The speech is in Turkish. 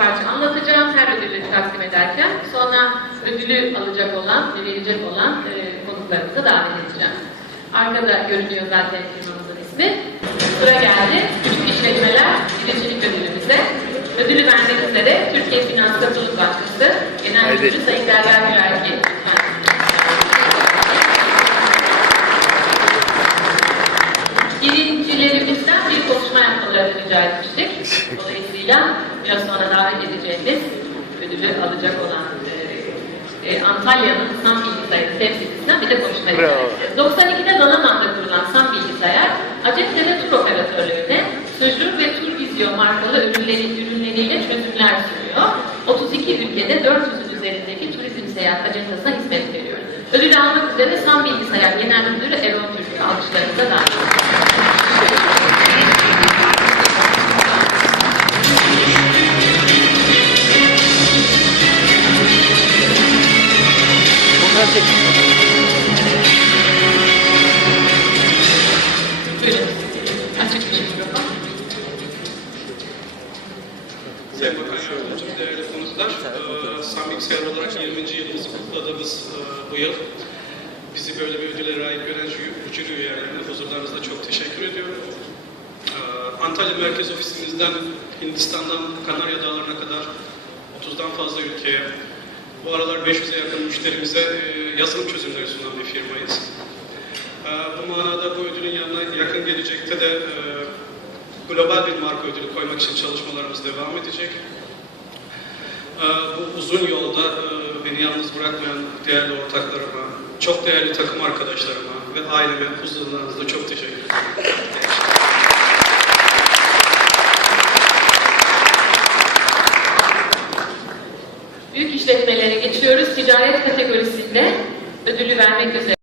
parça anlatacağım her ödülü takdim ederken. Sonra ödülü alacak olan ve verecek olan konuklarımızı davet edeceğim. Arkada görünüyor zaten firmamızın ismi. Sıra geldi. Küçük işletmeler birincilik ödülümüze. Ödülü vermek üzere Türkiye Finans Katılım Başkanı Genel Müdürü Sayın Derya Gürerki. Birincilerimizden bir konuşma yapmalarını rica etmiştik. Dolayısıyla biraz sonra davet edeceğimiz ödülü alacak olan Antalya'nın SAM Bilgisayarı temsilcisinden bir de konuşma yapacağız. 92'de Dalaman'da kurulan SAM Bilgisayar, Acentele tur operatörlerine Sözcü ve Tur Vizyo markalı ürünleriyle çözümler sunuyor. 32 ülkede 400'ün üzerindeki turizm seyahat ajantasına hizmet veriyor. Ödülü almak üzere SAM Bilgisayar Genel Müdürü Erol Türk'ü alkışlarınıza davet ediyoruz. Buyurun. Açık bir şey yok ama. Sayın Bakan Yardımcım, değerli konuklar, SAM Bilgisayar olarak 20. yılımızı kutladığımız bu yıl bizi böyle bir ödüle layık gören jüri üyelerine huzurlarınızda çok teşekkür ediyorum. Antalya Merkez Ofisimizden Hindistan'dan Kanarya Dağları'na kadar 30'dan fazla ülkeye, bu aralar 500'e yakın müşterimize yazılım çözümleri sunan bir firmayız. Bu manada bu ödülün yanına yakın gelecekte de global bir marka ödülü koymak için çalışmalarımız devam edecek. Bu uzun yolda beni yalnız bırakmayan değerli ortaklarıma, çok değerli takım arkadaşlarıma ve aileme huzurlarınızda çok teşekkür ederim. Büyük işletmelere geçiyoruz. Ticaret kategorisinde ödülü vermek üzere.